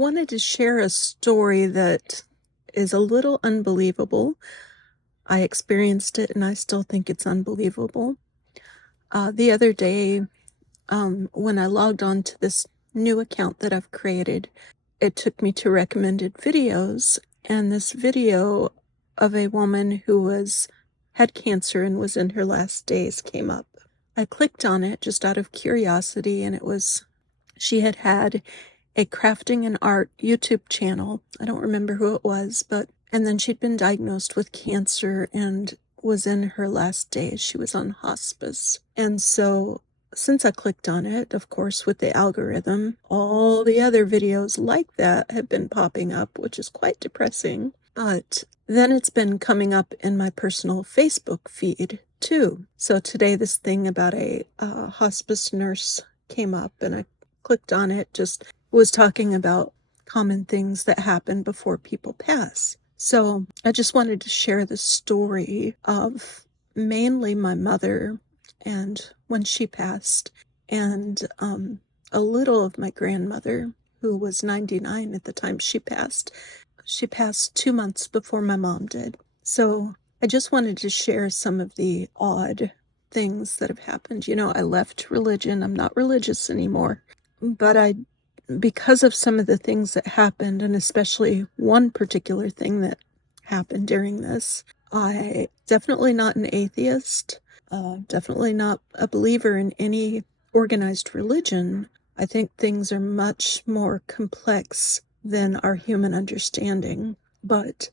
wanted to share a story that is a little unbelievable. I experienced it and I still think it's unbelievable. The other day, when I logged on to this new account that I've created, it took me to recommended videos, and this video of a woman who had cancer and was in her last days came up. I clicked on it just out of curiosity, and she had a crafting and art YouTube channel. I don't remember who it was, and then she'd been diagnosed with cancer and was in her last days. She was on hospice. And so, since I clicked on it, of course, with the algorithm, all the other videos like that have been popping up, which is quite depressing. But then it's been coming up in my personal Facebook feed too. So today, this thing about a hospice nurse came up, and I clicked on it, just was talking about common things that happen before people pass. So I just wanted to share the story of mainly my mother and when she passed, and a little of my grandmother, who was 99 at the time she passed. She passed 2 months before my mom did. So I just wanted to share some of the odd things that have happened. I left religion. I'm not religious anymore, but because of some of the things that happened, and especially one particular thing that happened during this, I definitely not an atheist, definitely not a believer in any organized religion. I think things are much more complex than our human understanding. But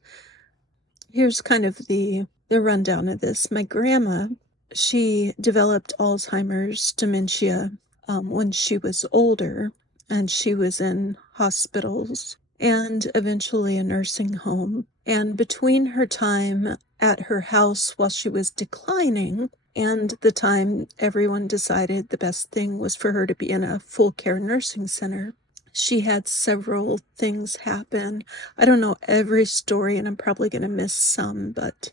here's kind of the rundown of this. My grandma, she developed Alzheimer's, dementia, when she was older, and she was in hospitals and eventually a nursing home. And between her time at her house while she was declining and the time everyone decided the best thing was for her to be in a full care nursing center, she had several things happen. I don't know every story, and I'm probably going to miss some, but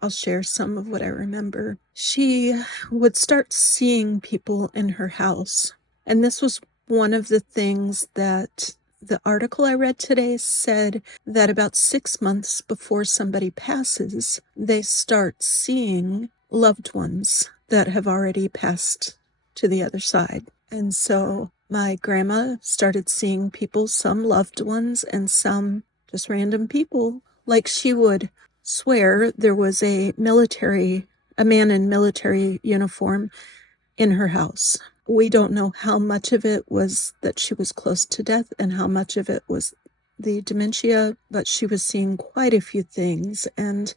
I'll share some of what I remember. She would start seeing people in her house, and this was one of the things that the article I read today said, that about 6 months before somebody passes, they start seeing loved ones that have already passed to the other side. And so my grandma started seeing people, some loved ones and some just random people. Like, she would swear there was a man in military uniform in her house. We don't know how much of it was that she was close to death and how much of it was the dementia, but she was seeing quite a few things. And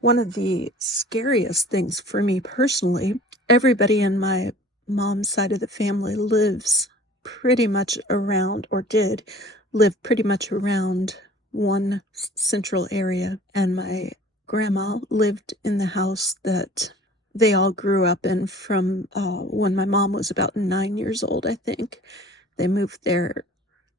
one of the scariest things for me personally, everybody in my mom's side of the family lives pretty much around, or did live pretty much around, one central area. And my grandma lived in the house that they all grew up in from when my mom was about 9 years old, I think. They moved there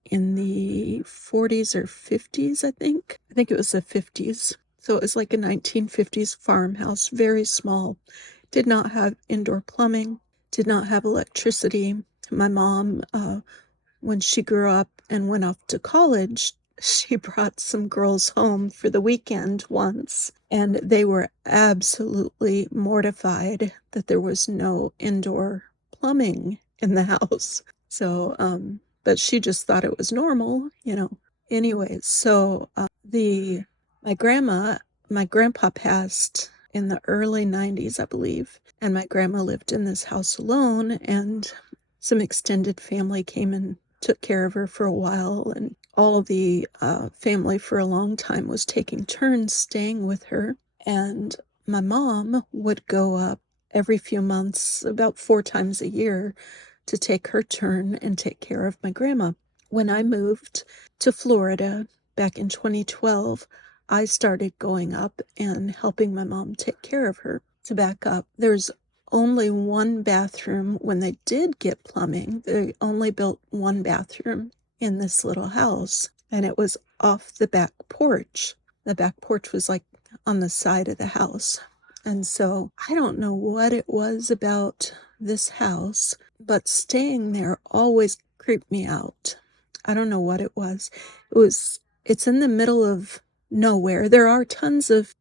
in the 40s or 50s, I think. I think it was the 50s. So it was like a 1950s farmhouse, very small. Did not have indoor plumbing, did not have electricity. My mom, when she grew up and went off to college, she brought some girls home for the weekend once, and they were absolutely mortified that there was no indoor plumbing in the house. So, but she just thought it was normal. Anyways, so my grandpa passed in the early 90s, I believe, and my grandma lived in this house alone, and some extended family came and took care of her for a while, and all the family for a long time was taking turns staying with her. And my mom would go up every few months, about 4 times a year, to take her turn and take care of my grandma. When I moved to Florida back in 2012, I started going up and helping my mom take care of her. To back up, there's only one bathroom. When they did get plumbing, they only built one bathroom in this little house, and it was off the back porch. The back porch was like on the side of the house. And so I don't know what it was about this house, but staying there always creeped me out. I don't know what it was. It's in the middle of nowhere. There are tons of,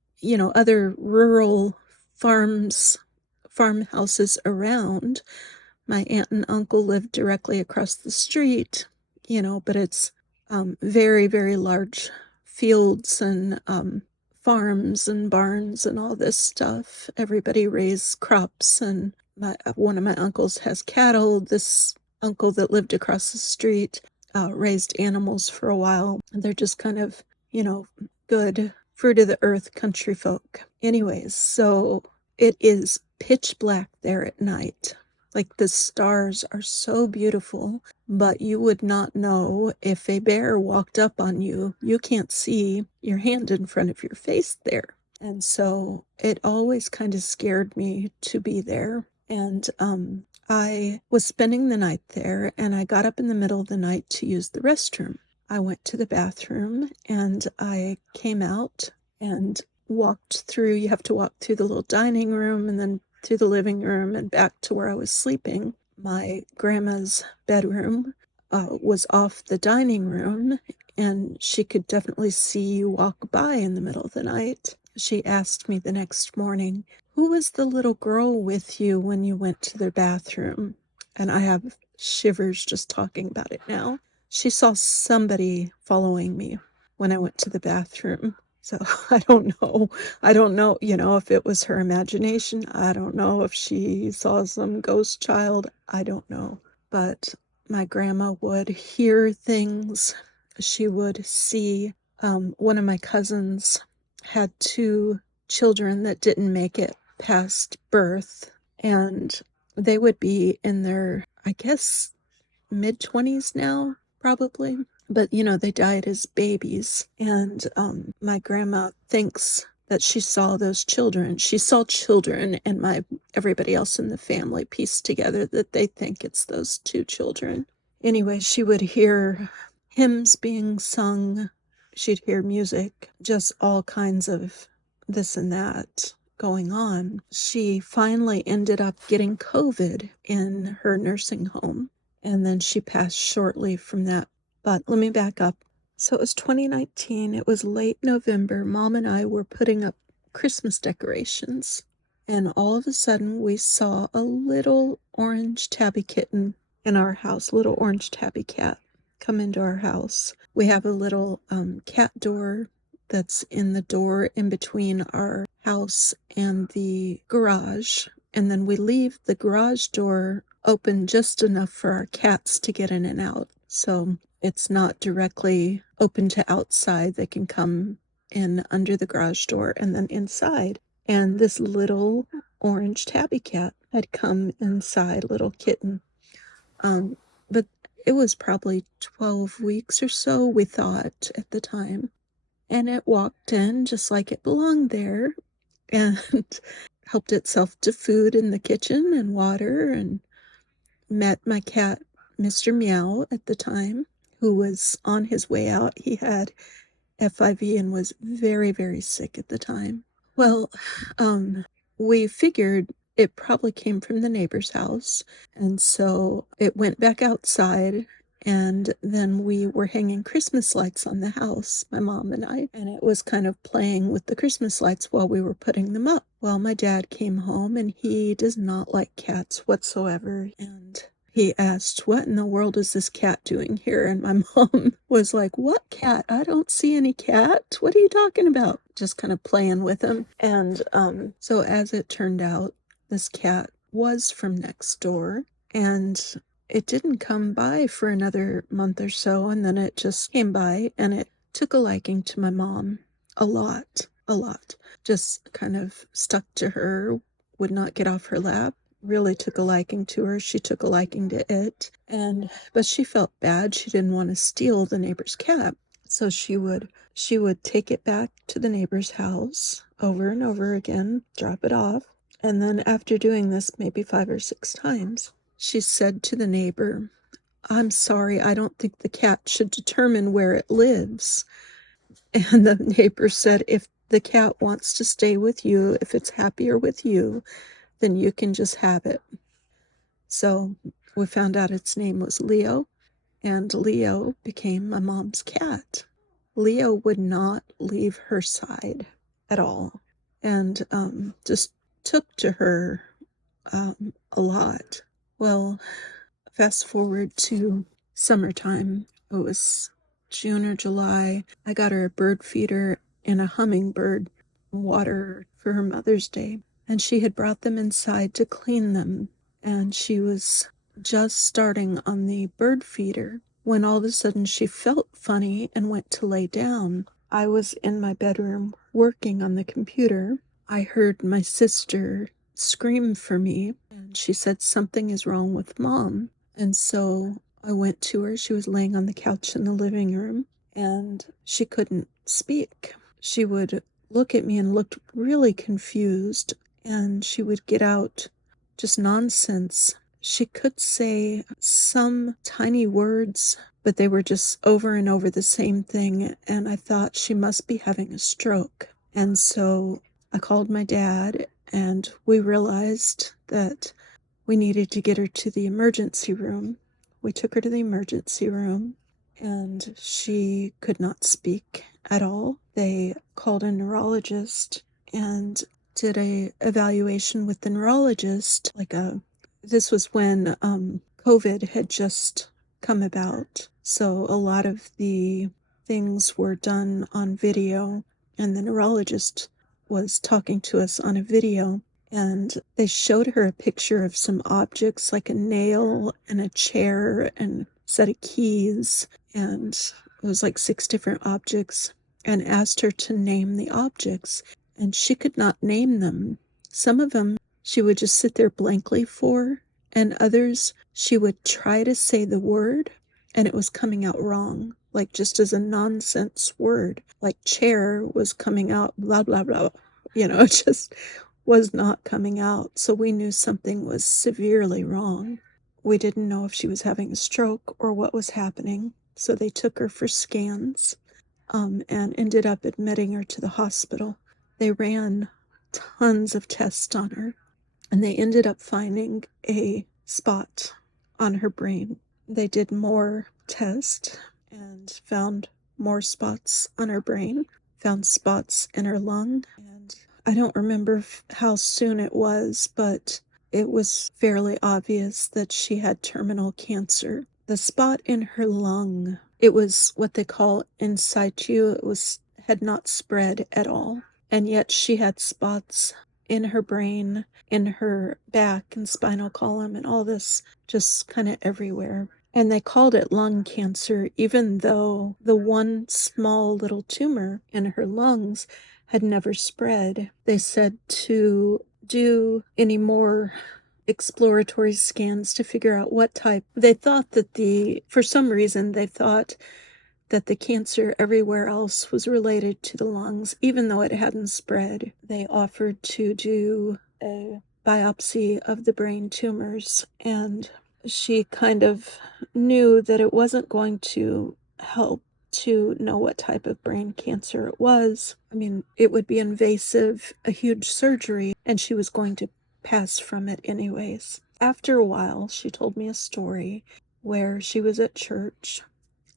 other rural farms, farmhouses around. My aunt and uncle lived directly across the street, but it's very, very large fields and farms and barns and all this stuff. Everybody raised crops, and one of my uncles has cattle. This uncle that lived across the street raised animals for a while. They're just kind of, good fruit of the earth country folk. Anyways, so it is pitch black there at night. Like the stars are so beautiful, but you would not know if a bear walked up on you. You can't see your hand in front of your face there. And so it always kind of scared me to be there. And I was spending the night there, and I got up in the middle of the night to use the restroom. I went to the bathroom and I came out and walked through. You have to walk through the little dining room and then through the living room and back to where I was sleeping. My grandma's bedroom was off the dining room, and she could definitely see you walk by in the middle of the night. She asked me the next morning, "Who was the little girl with you when you went to the bathroom?" And I have shivers just talking about it now. She saw somebody following me when I went to the bathroom. So I don't know. I don't know, if it was her imagination. I don't know if she saw some ghost child. I don't know. But my grandma would hear things. She would see one of my cousins had two children that didn't make it past birth, and they would be in their, I guess, mid-20s now, probably. But, they died as babies. And my grandma thinks that she saw those children. She saw children, and everybody else in the family pieced together that they think it's those two children. Anyway, she would hear hymns being sung. She'd hear music, just all kinds of this and that going on. She finally ended up getting COVID in her nursing home, and then she passed shortly from that. But let me back up. So it was 2019. It was late November. Mom and I were putting up Christmas decorations, and all of a sudden we saw a little orange tabby kitten in our house, little orange tabby cat, come into our house. We have a little cat door that's in the door in between our house and the garage. And then we leave the garage door open just enough for our cats to get in and out. So it's not directly open to outside. They can come in under the garage door and then inside. And this little orange tabby cat had come inside, little kitten. But it was probably 12 weeks or so, we thought at the time. And it walked in just like it belonged there and helped itself to food in the kitchen and water, and met my cat, Mr. Meow, at the time, who was on his way out. He had FIV and was very, very sick at the time. Well, we figured it probably came from the neighbor's house, and so it went back outside, and then we were hanging Christmas lights on the house, my mom and I, and it was kind of playing with the Christmas lights while we were putting them up. Well, my dad came home, and he does not like cats whatsoever, and he asked, "What in the world is this cat doing here?" And my mom was like, "What cat? I don't see any cat. What are you talking about?" Just kind of playing with him. And so as it turned out, this cat was from next door, and it didn't come by for another month or so, and then it just came by, and it took a liking to my mom a lot, a lot. Just kind of stuck to her, would not get off her lap. Really took a liking to her. She took a liking to it. But she felt bad. She didn't want to steal the neighbor's cat. So she would take it back to the neighbor's house over and over again, drop it off. And then after doing this maybe 5 or 6 times, she said to the neighbor, "I'm sorry, I don't think the cat should determine where it lives." And the neighbor said, "If the cat wants to stay with you, if it's happier with you, then you can just have it." So we found out its name was Leo, and Leo became my mom's cat. Leo would not leave her side at all, and just took to her a lot. Well, fast forward to summertime. It was June or July. I got her a bird feeder and a hummingbird water for her Mother's Day. And she had brought them inside to clean them. And she was just starting on the bird feeder when all of a sudden she felt funny and went to lay down. I was in my bedroom working on the computer. I heard my sister scream for me, and she said, "Something is wrong with Mom." And so I went to her. She was laying on the couch in the living room, and she couldn't speak. She would look at me and looked really confused, and she would get out just nonsense. She could say some tiny words, but they were just over and over the same thing, and I thought she must be having a stroke. And so I called my dad, and we realized that we needed to get her to the emergency room. We took her to the emergency room, and she could not speak at all. They called a neurologist and did a evaluation with the neurologist. This was when COVID had just come about, so a lot of the things were done on video, and the neurologist was talking to us on a video, and they showed her a picture of some objects like a nail and a chair and a set of keys, and it was like 6 different objects, and asked her to name the objects, and she could not name them. Some of them she would just sit there blankly for, and others she would try to say the word and it was coming out wrong, like just as a nonsense word, like chair was coming out blah blah blah, it just was not coming out. So we knew something was severely wrong. We didn't know if she was having a stroke or what was happening. So they took her for scans, and ended up admitting her to the hospital. They ran tons of tests on her, and they ended up finding a spot on her brain. They did more tests and found more spots on her brain, found spots in her lung, and I don't remember how soon it was, but it was fairly obvious that she had terminal cancer. The spot in her lung, it was what they call in situ. Had not spread at all, and yet she had spots in her brain, in her back and spinal column, and all this just kind of everywhere. And they called it lung cancer, even though the one small little tumor in her lungs had never spread. They said to do any more exploratory scans to figure out what type. They thought that for some reason, they thought that the cancer everywhere else was related to the lungs, even though it hadn't spread. They offered to do a biopsy of the brain tumors, and she kind of knew that it wasn't going to help to know what type of brain cancer it was. I mean, it would be invasive, a huge surgery, and she was going to pass from it anyways. After a while, she told me a story where she was at church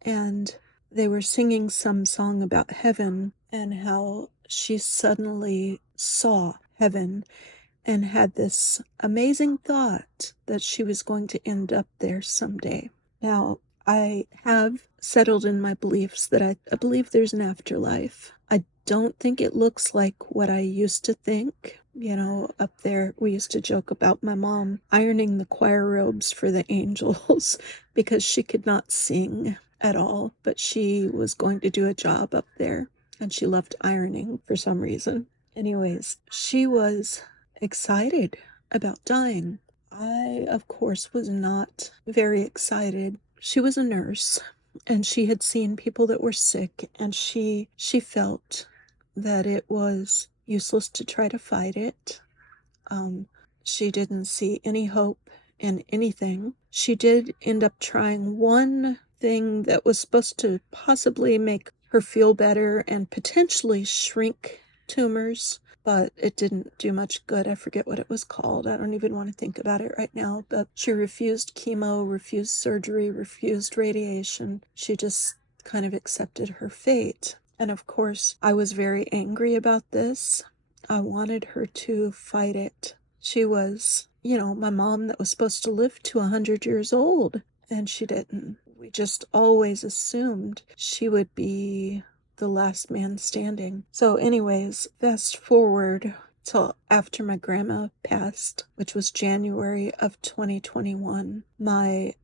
and they were singing some song about heaven and how she suddenly saw heaven and had this amazing thought that she was going to end up there someday. Now, I have settled in my beliefs that I believe there's an afterlife. I don't think it looks like what I used to think. Up there, we used to joke about my mom ironing the choir robes for the angels because she could not sing at all, but she was going to do a job up there, and she loved ironing for some reason. Anyways, she was excited about dying. I, of course, was not very excited. She was a nurse, and she had seen people that were sick, and she felt that it was useless to try to fight it. She didn't see any hope in anything. She did end up trying one thing that was supposed to possibly make her feel better and potentially shrink tumors, but it didn't do much good. I forget what it was called. I don't even want to think about it right now. But she refused chemo, refused surgery, refused radiation. She just kind of accepted her fate. And of course, I was very angry about this. I wanted her to fight it. She was, my mom that was supposed to live to 100 years old, and she didn't. We just always assumed she would be the last man standing. So, anyways, fast forward till after my grandma passed, which was January of 2021. My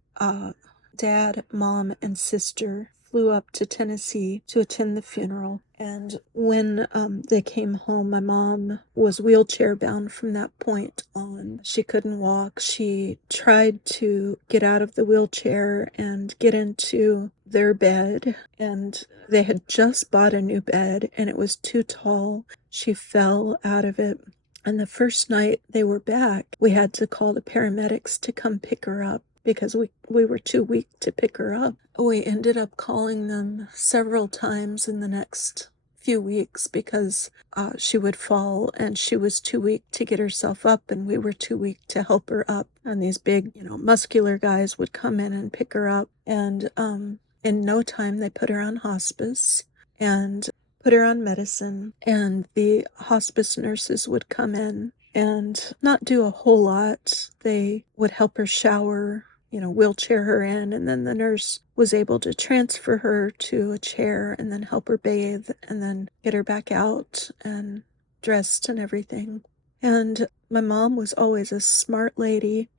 dad, mom, and sister flew up to Tennessee to attend the funeral. And when they came home, my mom was wheelchair bound from that point on. She couldn't walk. She tried to get out of the wheelchair and get into their bed. And they had just bought a new bed and it was too tall. She fell out of it. And the first night they were back, we had to call the paramedics to come pick her up because we were too weak to pick her up. We ended up calling them several times in the next few weeks because she would fall and she was too weak to get herself up and we were too weak to help her up. And these big, muscular guys would come in and pick her up. And in no time, they put her on hospice and put her on medicine. And the hospice nurses would come in and not do a whole lot. They would help her shower, wheelchair her in, and then the nurse was able to transfer her to a chair and then help her bathe and then get her back out and dressed and everything. And my mom was always a smart lady.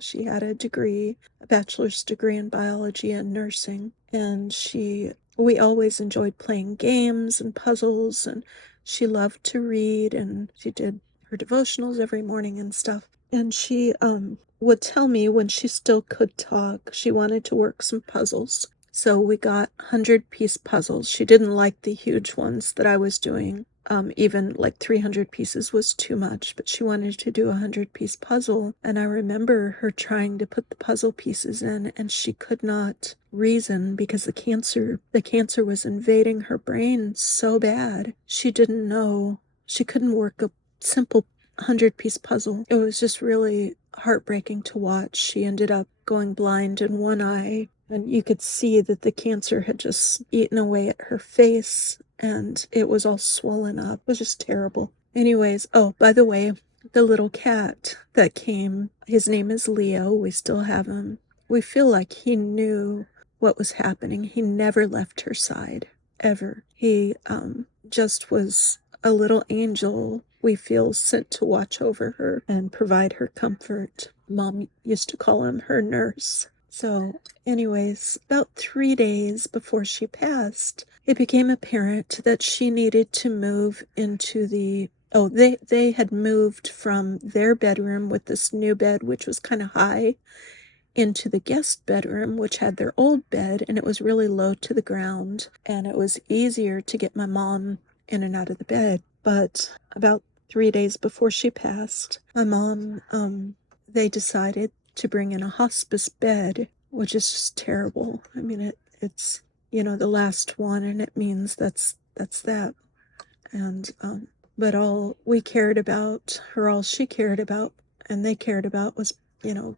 She had a degree, a bachelor's degree in biology and nursing. And we always enjoyed playing games and puzzles, and she loved to read, and she did her devotionals every morning and stuff. And she would tell me when she still could talk, she wanted to work some puzzles. So we got 100-piece puzzles. She didn't like the huge ones that I was doing. Even like 300 pieces was too much, but she wanted to do a 100-piece puzzle. And I remember her trying to put the puzzle pieces in, and she could not reason because the cancer was invading her brain so bad. She didn't know. She couldn't work a simple 100-piece puzzle. It was just really heartbreaking to watch. She ended up going blind in one eye, and you could see that the cancer had just eaten away at her face, and it was all swollen up. It was just terrible. Anyways, oh, by the way, the little cat that came, his name is Leo. We still have him. We feel like he knew what was happening. He never left her side, ever. He just was a little angel, we feel, sent to watch over her and provide her comfort. Mom used to call him her nurse. So, anyways, about 3 days before she passed, it became apparent that she needed to move into they had moved from their bedroom with this new bed, which was kind of high, into the guest bedroom, which had their old bed, and it was really low to the ground, and it was easier to get my mom in and out of the bed. But about 3 days before she passed, my mom, they decided to bring in a hospice bed, which is just terrible. I mean, it's the last one, and it means that's that. And but all we cared about, or all she cared about, and they cared about, was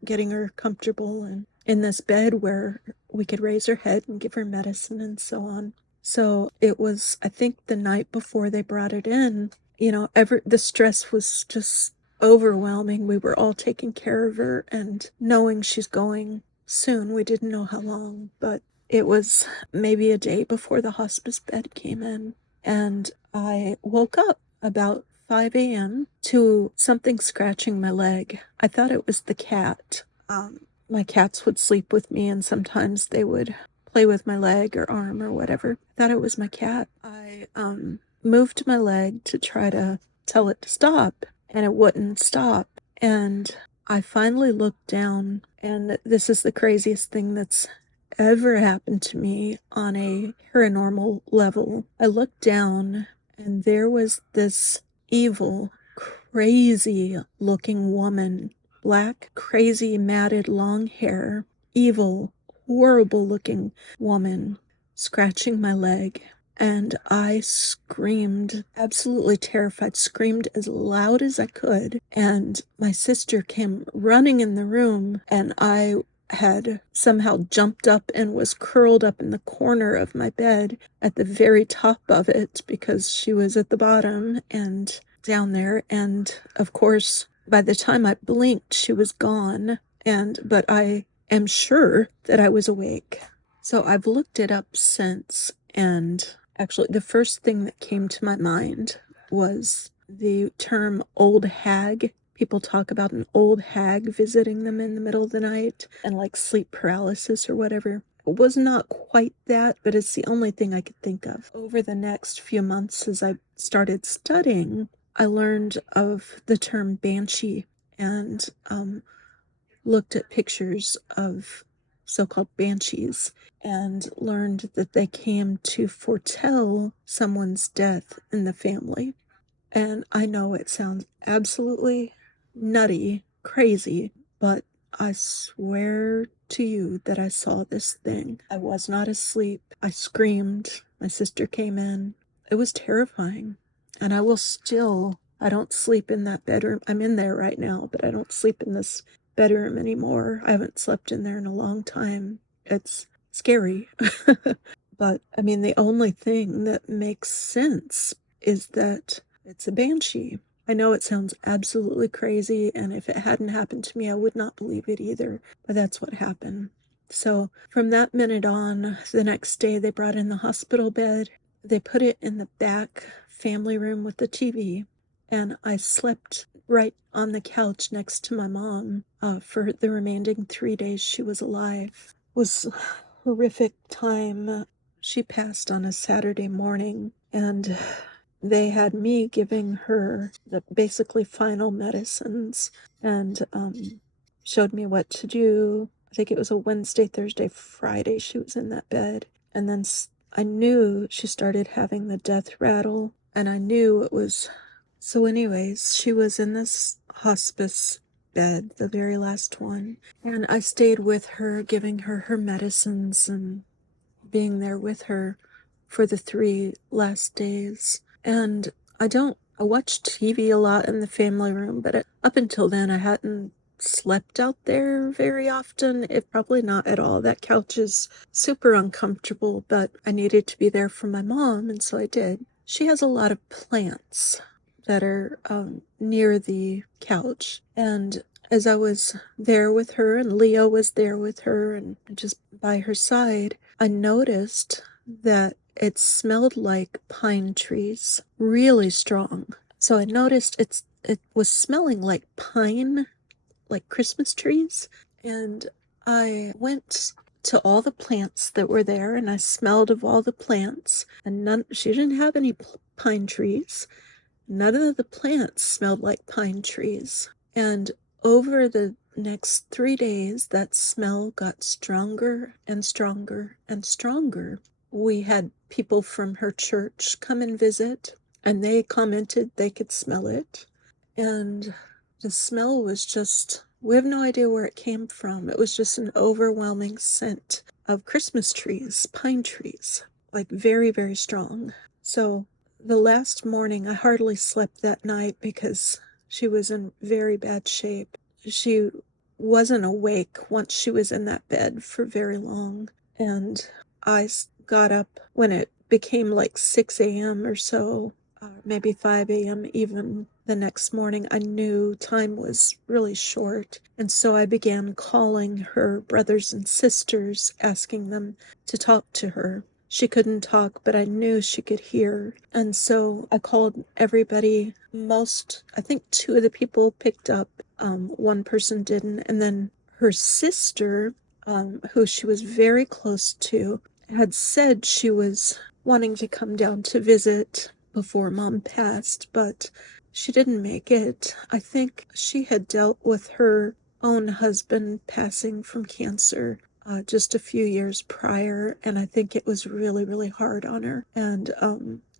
getting her comfortable and in this bed where we could raise her head and give her medicine and so on. So it was, I think, the night before they brought it in, the stress was just overwhelming. We were all taking care of her and knowing she's going soon. We didn't know how long, but it was maybe a day before the hospice bed came in. And I woke up about 5 a.m. to something scratching my leg. I thought it was the cat. My cats would sleep with me, and sometimes they would play with my leg or arm or whatever. I thought it was my cat. I moved my leg to try to tell it to stop, and it wouldn't stop. And I finally looked down, and this is the craziest thing that's ever happened to me on a paranormal level. I looked down, and there was this evil, crazy looking woman. Black, crazy, matted, long hair. Evil, horrible looking woman scratching my leg. and I screamed, absolutely terrified, screamed as loud as I could. And my sister came running in the room, and I had somehow jumped up and was curled up in the corner of my bed at the very top of it because she was at the bottom and down there. And of course, by the time I blinked, she was gone. But I am sure that I was awake. So I've looked it up since, and actually, the first thing that came to my mind was the term old hag. People talk about an old hag visiting them in the middle of the night and like sleep paralysis or whatever. It was not quite that, but it's the only thing I could think of. Over the next few months, as I started studying, I learned of the term banshee and looked at pictures of so-called banshees and learned that they came to foretell someone's death in the family. And I know it sounds absolutely nutty, crazy, but I swear to you that I saw this thing. I was not asleep. I screamed. My sister came in. It was terrifying. And I don't sleep in that bedroom. I'm in there right now, but I don't sleep in this bedroom anymore. I haven't slept in there in a long time. It's scary. But I mean, the only thing that makes sense is that it's a banshee. I know it sounds absolutely crazy, and if it hadn't happened to me, I would not believe it either, but that's what happened. So from that minute on, the next day, they brought in the hospital bed. They put it in the back family room with the TV, and I slept right on the couch next to my mom for the remaining 3 days she was alive. It was a horrific time. She passed on a Saturday morning, and they had me giving her the basically final medicines and showed me what to do. I think it was a Wednesday, Thursday, Friday she was in that bed. And then I knew she started having the death rattle, and I knew it was. So, anyways, she was in this hospice bed, the very last one. And I stayed with her, giving her her medicines and being there with her for the 3 last days. And I watched TV a lot in the family room, but up until then, I hadn't slept out there very often, if probably not at all. That couch is super uncomfortable, but I needed to be there for my mom, and so I did. She has a lot of plants that are near the couch, and as I was there with her, and Leo was there with her, and just by her side, I noticed that it smelled like pine trees, really strong. So I noticed it was smelling like pine, like Christmas trees. And I went to all the plants that were there, and I smelled of all the plants, and she didn't have any pine trees. None of the plants smelled like pine trees. And over the next 3 days, that smell got stronger and stronger and stronger. We had people from her church come and visit, and they commented they could smell it. And the smell was just, we have no idea where it came from. It was just an overwhelming scent of Christmas trees, pine trees, like very, very strong. So the last morning, I hardly slept that night because she was in very bad shape. She wasn't awake once she was in that bed for very long. And I got up when it became like 6 a.m. or so, maybe 5 a.m. even the next morning. I knew time was really short. And so I began calling her brothers and sisters, asking them to talk to her. She couldn't talk, but I knew she could hear. And so I called everybody. I think 2 of the people picked up. One person didn't. And then her sister, who she was very close to, had said she was wanting to come down to visit before Mom passed, but she didn't make it. I think she had dealt with her own husband passing from cancer just a few years prior, and I think it was really, really hard on her. And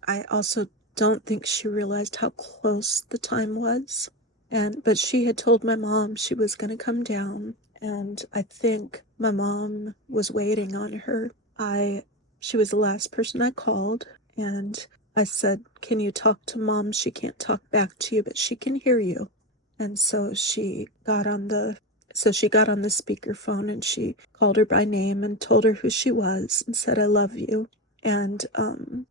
I also don't think she realized how close the time was. But she had told my mom she was going to come down, and I think my mom was waiting on her. She was the last person I called, And I said, "Can you talk to Mom? She can't talk back to you, but she can hear you." And so she got on the speakerphone and she called her by name and told her who she was and said, "I love you." And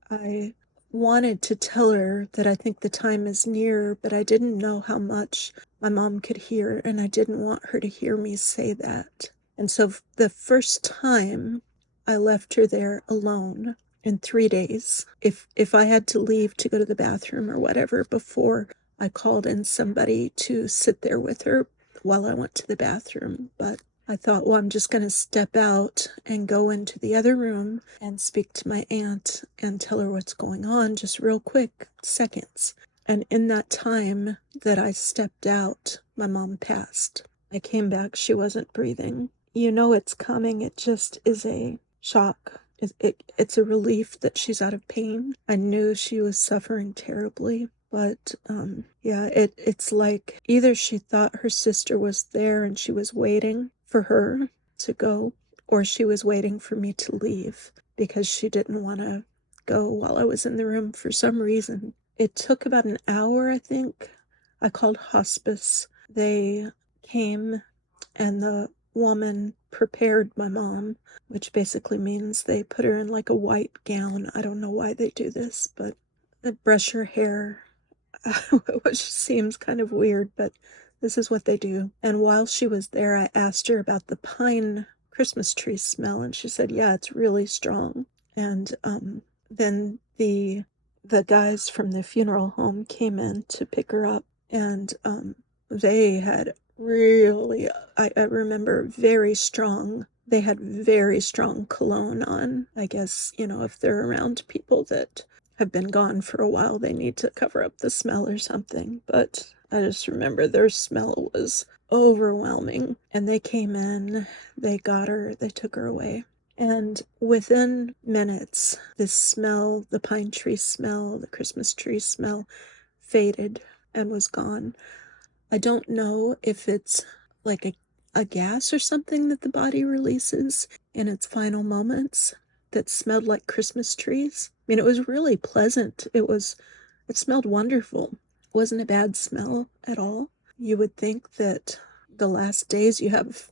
I wanted to tell her that I think the time is near, but I didn't know how much my mom could hear, and I didn't want her to hear me say that. And so the first time I left her there alone in 3 days, if I had to leave to go to the bathroom or whatever before, I called in somebody to sit there with her while I went to the bathroom. But I thought, well, I'm just going to step out and go into the other room and speak to my aunt and tell her what's going on, just real quick, seconds. And in that time that I stepped out, my mom passed. I came back, she wasn't breathing. You know it's coming, it just is a shock. It's a relief that she's out of pain. I knew she was suffering terribly. But yeah, it's like either she thought her sister was there and she was waiting for her to go, or she was waiting for me to leave because she didn't want to go while I was in the room for some reason. It took about an hour, I think. I called hospice. They came and the woman prepared my mom, which basically means they put her in like a white gown. I don't know why they do this, but they brush her hair, which seems kind of weird, but this is what they do. And while she was there, I asked her about the pine Christmas tree smell, and she said, "Yeah, it's really strong." And then the guys from the funeral home came in to pick her up, and they had really, I remember, very strong. They had very strong cologne on. I guess, if they're around people that have been gone for a while, they need to cover up the smell or something. But I just remember their smell was overwhelming. And they came in, they got her, they took her away. And within minutes, this smell, the pine tree smell, the Christmas tree smell, faded and was gone. I don't know if it's like a gas or something that the body releases in its final moments that smelled like Christmas trees. I mean, it was really pleasant. It smelled wonderful. It wasn't a bad smell at all. You would think that the last days you have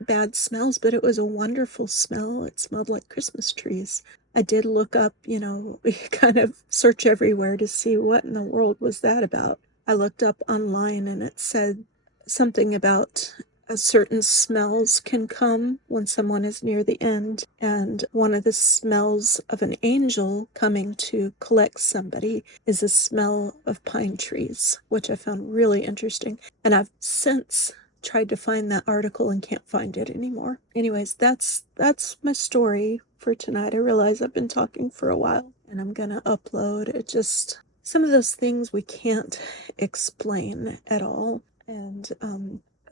bad smells, but it was a wonderful smell. It smelled like Christmas trees. I did look up, kind of search everywhere to see what in the world was that about. I looked up online and it said something about certain smells can come when someone is near the end. And one of the smells of an angel coming to collect somebody is a smell of pine trees, which I found really interesting. And I've since tried to find that article and can't find it anymore. Anyways, that's my story for tonight. I realize I've been talking for a while and I'm gonna upload it. Just some of those things we can't explain at all. And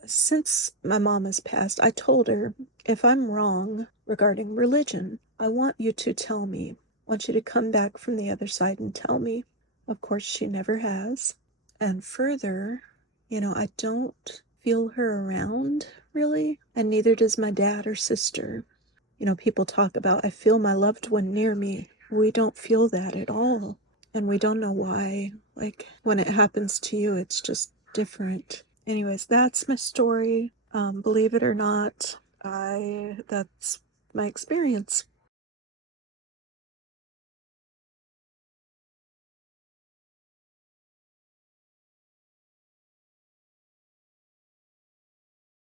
since my mom has passed, I told her, if I'm wrong regarding religion, I want you to tell me. I want you to come back from the other side and tell me. Of course, she never has. And further, I don't feel her around really, and neither does my dad or sister. People talk about, I feel my loved one near me. We don't feel that at all. And we don't know why. Like, when it happens to you, it's just different. Anyways, that's my story. Believe it or not, that's my experience.